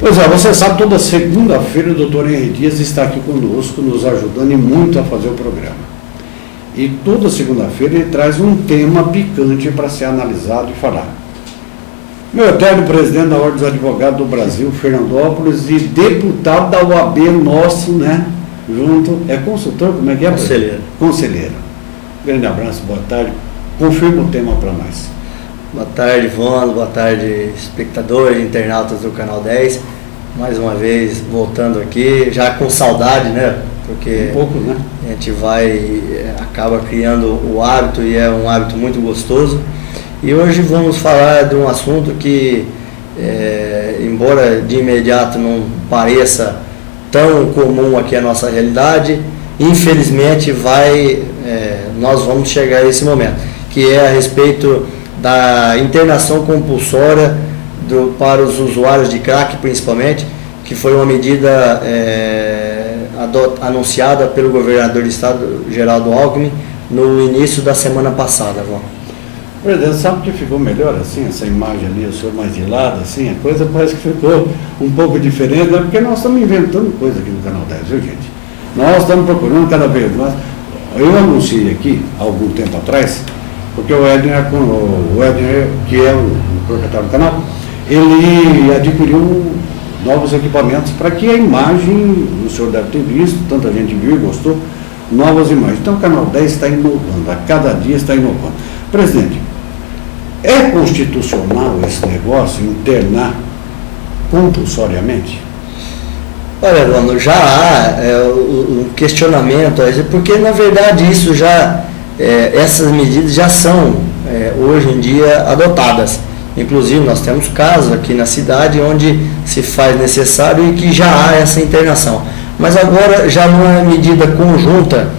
Pois é, você sabe, toda segunda-feira o doutor Henrique Dias está aqui conosco, nos ajudando e muito a fazer o programa. E toda segunda-feira ele traz um tema picante para ser analisado e falar. Meu eterno presidente da Ordem dos Advogados do Brasil, Fernandópolis, e deputado da UAB nosso, né? Junto, é consultor, como é que é? Conselheiro. Conselheiro. Grande abraço, boa tarde. Confirma o tema para nós. Boa tarde, Ivone, boa tarde, espectadores, internautas do Canal 10. Mais uma vez, voltando aqui, já com saudade, né? Porque um pouco, né? A gente acaba criando o hábito e é um hábito muito gostoso. E hoje vamos falar de um assunto que, embora de imediato não pareça tão comum aqui a nossa realidade, infelizmente nós vamos chegar a esse momento, que é a respeito da internação compulsória para os usuários de crack, principalmente, que foi uma medida anunciada pelo governador do estado, Geraldo Alckmin, no início da semana passada. Presidente, sabe que ficou melhor assim, essa imagem ali, o senhor mais de lado, assim, a coisa parece que ficou um pouco diferente, né? Porque nós estamos inventando coisa aqui no Canal 10, viu, gente? Nós estamos procurando cada vez mais. Eu anunciei aqui, há algum tempo atrás, porque o Edner, que é o proprietário do canal, ele adquiriu novos equipamentos para que a imagem, o senhor deve ter visto, tanta gente viu e gostou, novas imagens. Então o Canal 10 está inovando, a cada dia está inovando. Presidente, é constitucional esse negócio, internar compulsoriamente? Olha, Bruno, já há um questionamento, porque na verdade isso essas medidas já são hoje em dia adotadas. Inclusive nós temos casos aqui na cidade onde se faz necessário e que já há essa internação. Mas agora já numa medida conjunta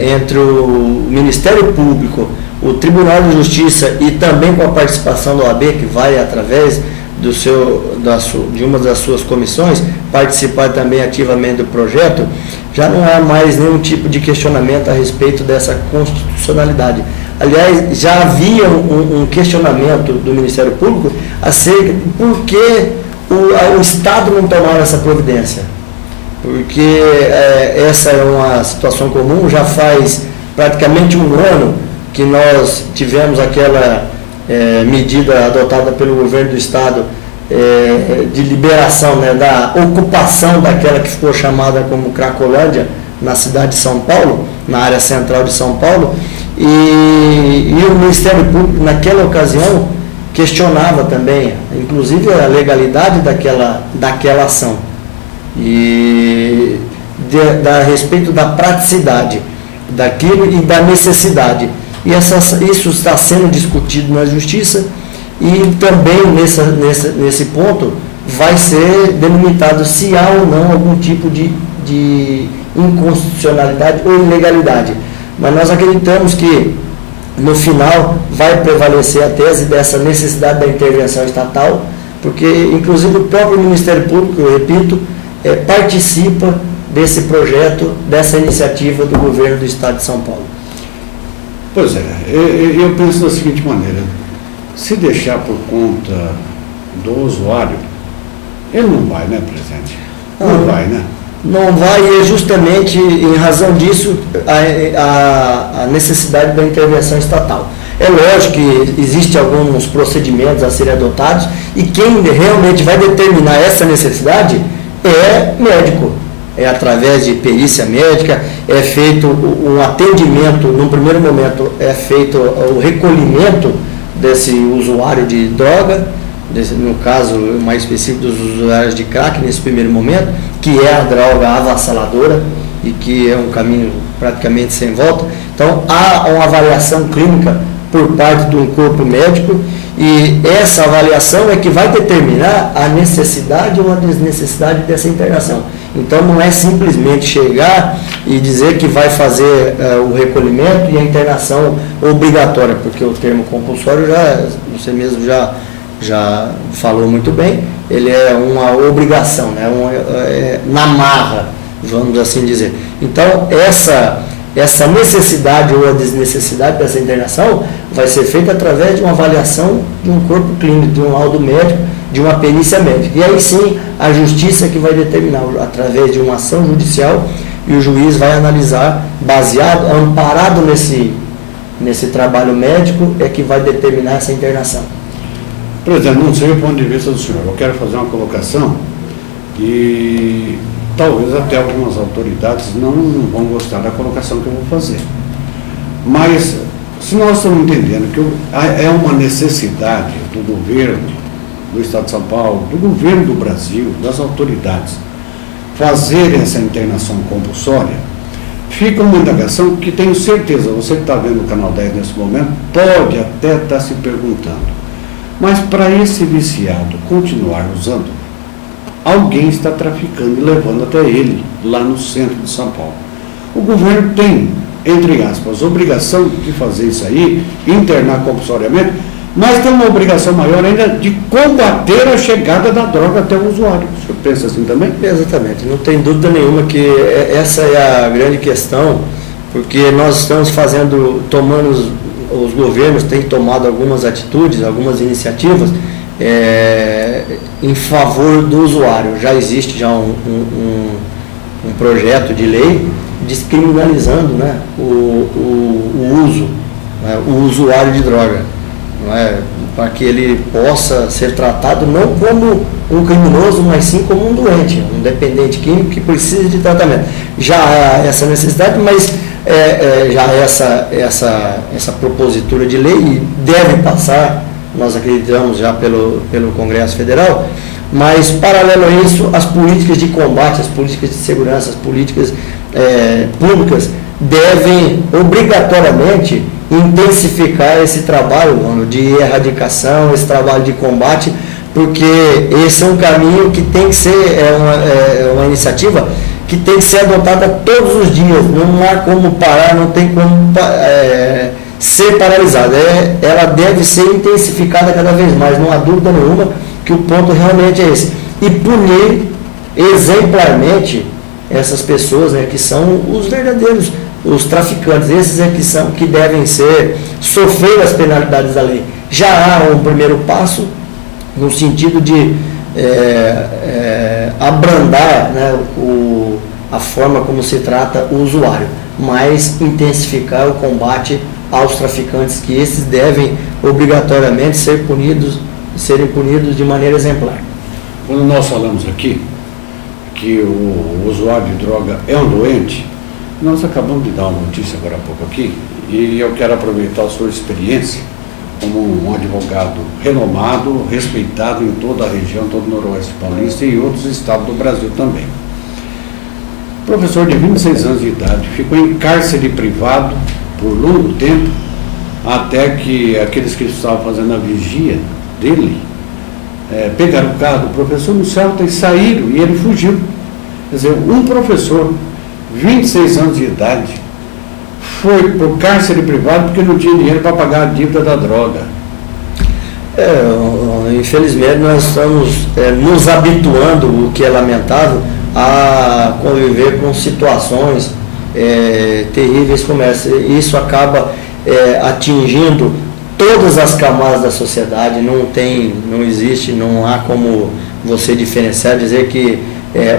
entre o Ministério Público, o Tribunal de Justiça e também com a participação da OAB, que vai através de uma das suas comissões participar também ativamente do projeto, já não há mais nenhum tipo de questionamento a respeito dessa constitucionalidade. Aliás, já havia um questionamento do Ministério Público acerca de por que o Estado não tomava essa providência. Porque essa é uma situação comum, já faz praticamente um ano que nós tivemos aquela medida adotada pelo governo do Estado de liberação, né, da ocupação daquela que ficou chamada como Cracolândia, na cidade de São Paulo, na área central de São Paulo, e o Ministério Público, naquela ocasião, questionava também, inclusive, a legalidade daquela ação, e a respeito da praticidade daquilo e da necessidade. E isso está sendo discutido na Justiça e também nesse ponto vai ser delimitado se há ou não algum tipo de inconstitucionalidade ou ilegalidade. Mas nós acreditamos que no final vai prevalecer a tese dessa necessidade da intervenção estatal, porque inclusive o próprio Ministério Público, eu repito, participa desse projeto, dessa iniciativa do governo do Estado de São Paulo. Pois é, eu penso da seguinte maneira, se deixar por conta do usuário, ele não vai, né, presidente? Não vai, né? Não vai, e é justamente em razão disso a necessidade da intervenção estatal. É lógico que existem alguns procedimentos a serem adotados e quem realmente vai determinar essa necessidade é médico. É através de perícia médica, é feito um atendimento, num primeiro momento é feito o recolhimento desse usuário de droga, no caso mais específico dos usuários de crack nesse primeiro momento, que é a droga avassaladora e que é um caminho praticamente sem volta. Então há uma avaliação clínica por parte de um corpo médico e essa avaliação é que vai determinar a necessidade ou a desnecessidade dessa internação. Então não é simplesmente chegar e dizer que vai fazer o recolhimento e a internação obrigatória, porque o termo compulsório você mesmo já falou muito bem, ele é uma obrigação, né? Na marra, vamos assim dizer. Então essa necessidade ou a desnecessidade dessa internação vai ser feita através de uma avaliação de um corpo clínico, de um laudo médico, de uma perícia médica. E aí sim, a justiça que vai determinar, através de uma ação judicial, e o juiz vai analisar, baseado, amparado nesse trabalho médico, é que vai determinar essa internação. Presidente, não sei o ponto de vista do senhor, eu quero fazer uma colocação e talvez até algumas autoridades não vão gostar da colocação que eu vou fazer. Mas, se nós estamos entendendo que é uma necessidade do governo do Estado de São Paulo, do governo do Brasil, das autoridades, fazerem essa internação compulsória, fica uma indagação que tenho certeza, você que está vendo o Canal 10 nesse momento, pode até estar se perguntando, mas para esse viciado continuar usando, alguém está traficando e levando até ele, lá no centro de São Paulo. O governo tem, entre aspas, obrigação de fazer isso aí, internar compulsoriamente, mas tem uma obrigação maior ainda de combater a chegada da droga até o usuário. O senhor pensa assim também? Exatamente, não tem dúvida nenhuma que essa é a grande questão, porque nós estamos os governos têm tomado algumas atitudes, algumas iniciativas em favor do usuário. Já existe um projeto de lei descriminalizando, né, o uso, né, o usuário de droga, não é, para que ele possa ser tratado não como um criminoso, mas sim como um doente, um dependente químico que precisa de tratamento. Já há essa necessidade, mas já essa propositura de lei e deve passar, nós acreditamos já pelo Congresso Federal, mas paralelo a isso, as políticas de combate, as políticas de segurança, as políticas públicas devem obrigatoriamente intensificar esse trabalho, mano, de erradicação, esse trabalho de combate, porque esse é um caminho que tem que ser, uma iniciativa que tem que ser adotada todos os dias, não há como parar, não tem como ser paralisada, ela deve ser intensificada cada vez mais, não há dúvida nenhuma que o ponto realmente é esse, e punir exemplarmente essas pessoas, né, que são os verdadeiros, os traficantes, esses que devem sofrer as penalidades da lei. Já há um primeiro passo no sentido de abrandar, né, a forma como se trata o usuário, mas intensificar o combate aos traficantes, que esses devem obrigatoriamente serem punidos de maneira exemplar. Quando nós falamos aqui que o usuário de droga é um doente, nós acabamos de dar uma notícia agora há pouco aqui, e eu quero aproveitar a sua experiência como um advogado renomado, respeitado em toda a região, todo o Noroeste Paulista e outros estados do Brasil também. Professor de 26 anos de idade, ficou em cárcere privado por longo tempo, até que aqueles que estavam fazendo a vigia dele pegaram o carro do professor no Celta e saíram, e ele fugiu. Quer dizer, um professor, 26 anos de idade, foi para o cárcere privado porque não tinha dinheiro para pagar a dívida da droga. Infelizmente nós estamos nos habituando, o que é lamentável, a conviver com situações terríveis como essa. Isso acaba atingindo todas as camadas da sociedade, não existe, não há como você diferenciar, dizer que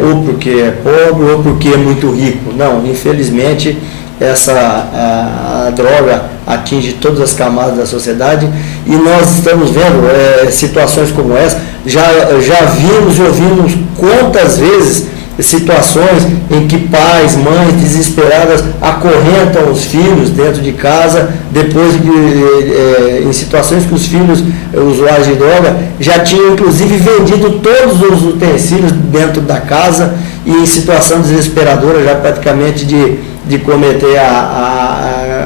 ou porque é pobre ou porque é muito rico. Não, infelizmente a droga atinge todas as camadas da sociedade, e nós estamos vendo situações como essa, já vimos e ouvimos quantas vezes situações em que pais, mães desesperadas acorrentam os filhos dentro de casa, depois em situações que os filhos usuários de droga já tinham inclusive vendido todos os utensílios dentro da casa, e em situação desesperadora já praticamente de cometer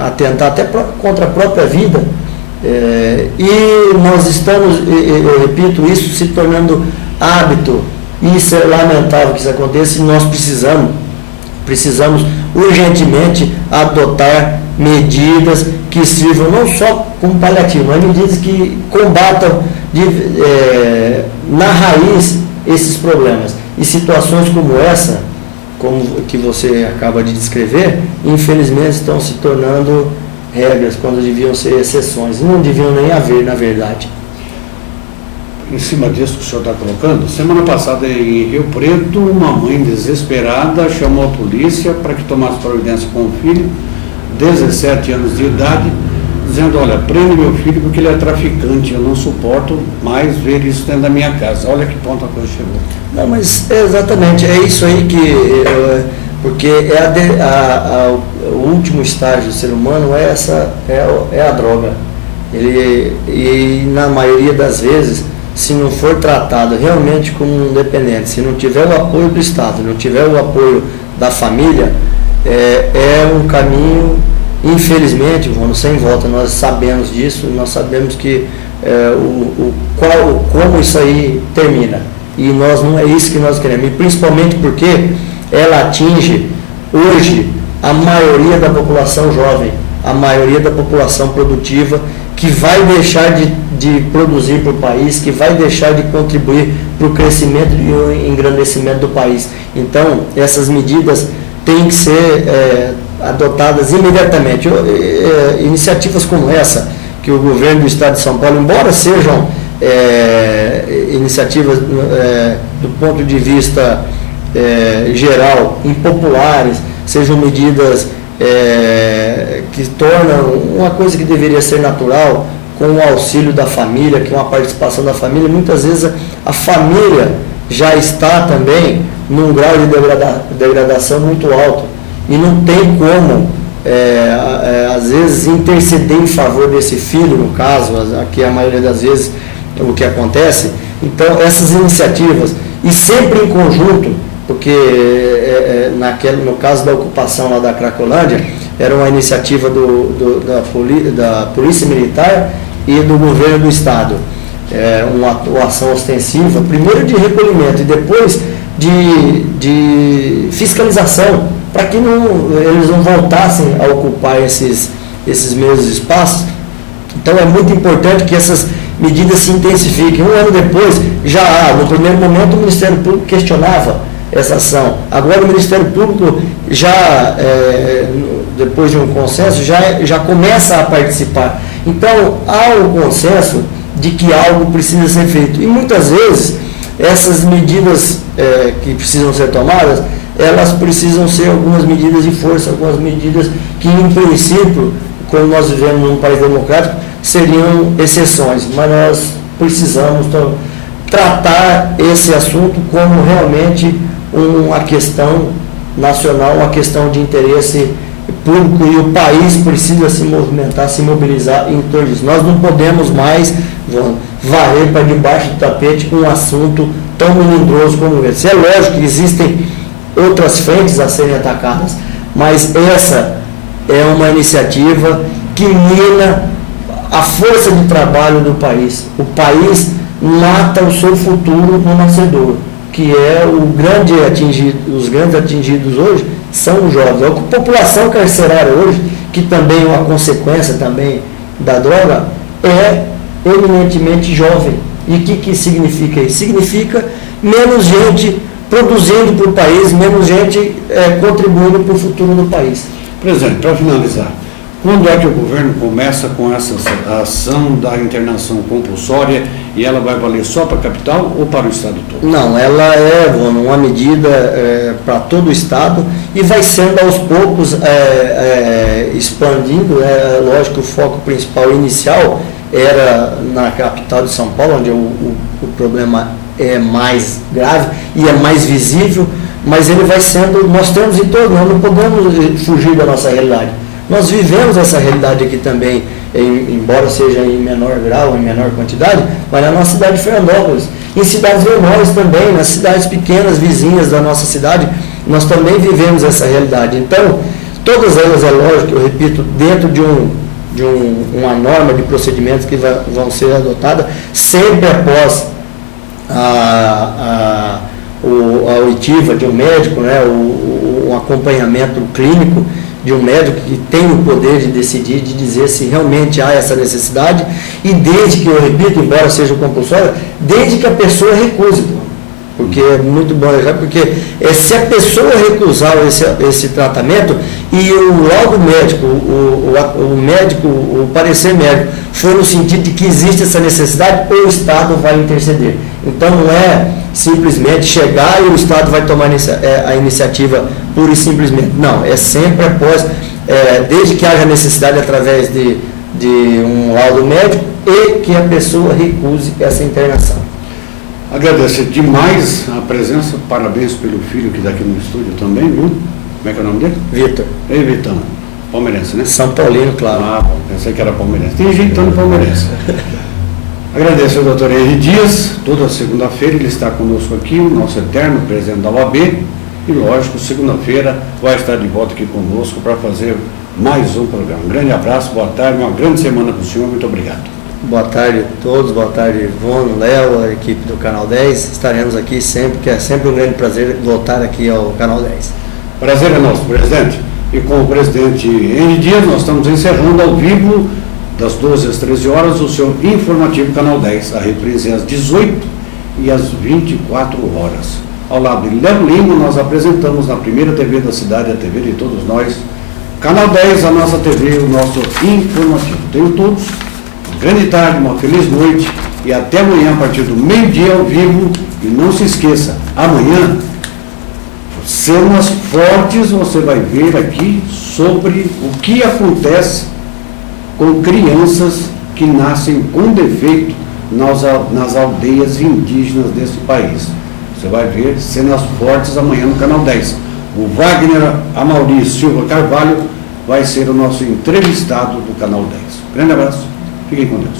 atentar até contra a própria vida. E nós estamos, eu repito, isso se tornando hábito. Isso é lamentável que isso aconteça, e nós precisamos urgentemente adotar medidas que sirvam não só como paliativo, mas medidas que combatam na raiz esses problemas. E situações como como que você acaba de descrever, infelizmente estão se tornando regras quando deviam ser exceções, e não deviam nem haver, na verdade. Em cima disso que o senhor está colocando, semana passada em Rio Preto, uma mãe desesperada chamou a polícia para que tomasse providência com o filho, 17 anos de idade, dizendo: olha, prende meu filho porque ele é traficante, eu não suporto mais ver isso dentro da minha casa. Olha que ponto a coisa chegou. Não, mas exatamente, é isso aí porque o último estágio do ser humano é a droga. E na maioria das vezes, se não for tratado realmente como um dependente, se não tiver o apoio do Estado, não tiver o apoio da família, é um caminho, infelizmente, vamos sem volta. Nós sabemos disso, nós sabemos que como isso aí termina. E não é isso que nós queremos, e principalmente porque ela atinge hoje a maioria da população jovem, a maioria da população produtiva, que vai deixar de produzir para o país, que vai deixar de contribuir para o crescimento e o engrandecimento do país. Então, essas medidas têm que ser adotadas imediatamente. Iniciativas como essa, que o governo do Estado de São Paulo, embora sejam iniciativas do ponto de vista geral, impopulares, sejam medidas que tornam uma coisa que deveria ser natural, com o auxílio da família, que é uma participação da família. Muitas vezes a família já está também num grau de degradação muito alto e não tem como, às vezes, interceder em favor desse filho, no caso, aqui a maioria das vezes o que acontece. Então, essas iniciativas, e sempre em conjunto, porque no caso da ocupação lá da Cracolândia, era uma iniciativa da Polícia Militar e do governo do Estado, uma ação ostensiva, primeiro de recolhimento e depois de fiscalização, para que eles não voltassem a ocupar esses mesmos espaços. Então é muito importante que essas medidas se intensifiquem. Um ano depois, no primeiro momento o Ministério Público questionava essa ação. Agora o Ministério Público depois de um consenso, já começa a participar. Então, há o consenso de que algo precisa ser feito. E muitas vezes, essas medidas que precisam ser tomadas, elas precisam ser algumas medidas de força, algumas medidas que, em princípio, como nós vivemos num país democrático, seriam exceções. Mas nós precisamos tratar esse assunto como realmente uma questão nacional, uma questão de interesse público, e o país precisa se movimentar, se mobilizar em torno disso. Nós não podemos mais varrer para debaixo do tapete um assunto tão melindroso como esse. É lógico que existem outras frentes a serem atacadas, mas essa é uma iniciativa que mina a força de trabalho do país. O país mata o seu futuro no nascedor, que é os grandes atingidos hoje são os jovens. A população carcerária hoje, que também é uma consequência também da droga, é eminentemente jovem. E o que significa isso? Significa menos gente produzindo para o país, menos gente contribuindo para o futuro do país. Presidente, para finalizar, quando é que o governo começa com essa ação da internação compulsória, e ela vai valer só para a capital ou para o estado todo? Não, ela é uma medida para todo o estado e vai sendo aos poucos expandindo. Lógico que o foco principal inicial era na capital de São Paulo, onde o problema é mais grave e é mais visível, mas ele vai sendo, nós temos em todo, nós não podemos fugir da nossa realidade. Nós vivemos essa realidade aqui também, embora seja em menor grau, em menor quantidade, mas na nossa cidade de Fernandópolis, em cidades menores também, nas cidades pequenas, vizinhas da nossa cidade, nós também vivemos essa realidade. Então, todas elas, é lógico, eu repito, dentro de uma norma de procedimentos que vão ser adotadas, sempre após a oitiva de um médico, né, o acompanhamento clínico de um médico que tem o poder de decidir, de dizer se realmente há essa necessidade, e desde que, eu repito, embora seja compulsório, desde que a pessoa recuse. Porque é muito bom, porque se a pessoa recusar esse tratamento e o laudo médico, o parecer médico for no sentido de que existe essa necessidade, o Estado vai interceder. Então não é simplesmente chegar e o Estado vai tomar a iniciativa pura e simplesmente. Não, é sempre após, desde que haja necessidade através de um laudo médico e que a pessoa recuse essa internação. Agradecer demais a presença, parabéns pelo filho que está aqui no estúdio também, viu? Como é que é o nome dele? Vitor. Ei, Vitão. Palmeirense, né? São Paulino, claro. Ah, bom, pensei que era palmeirense. Tem jeitão de palmeirense. Agradecer ao doutor Henri Dias, toda segunda-feira ele está conosco aqui, o nosso eterno presidente da OAB, e lógico, segunda-feira vai estar de volta aqui conosco para fazer mais um programa. Um grande abraço, boa tarde, uma grande semana para o senhor, muito obrigado. Boa tarde a todos, boa tarde Ivone, Léo, a equipe do Canal 10. Estaremos aqui sempre, que é sempre um grande prazer voltar aqui ao Canal 10. Prazer é nosso, presidente. E com o presidente Henri Dias, nós estamos encerrando ao vivo, das 12 às 13 horas, o seu informativo Canal 10. A reprise é às 18 e às 24 horas. Ao lado de Léo Lima, nós apresentamos na primeira TV da cidade, a TV de todos nós, Canal 10, a nossa TV, o nosso informativo. Tenho todos. Grande tarde, uma feliz noite e até amanhã a partir do meio-dia ao vivo. E não se esqueça, amanhã, cenas fortes, você vai ver aqui sobre o que acontece com crianças que nascem com defeito nas aldeias indígenas desse país. Você vai ver cenas fortes amanhã no Canal 10. O Wagner Amauri Silva Carvalho vai ser o nosso entrevistado do Canal 10. Grande abraço. Fiquem com Deus.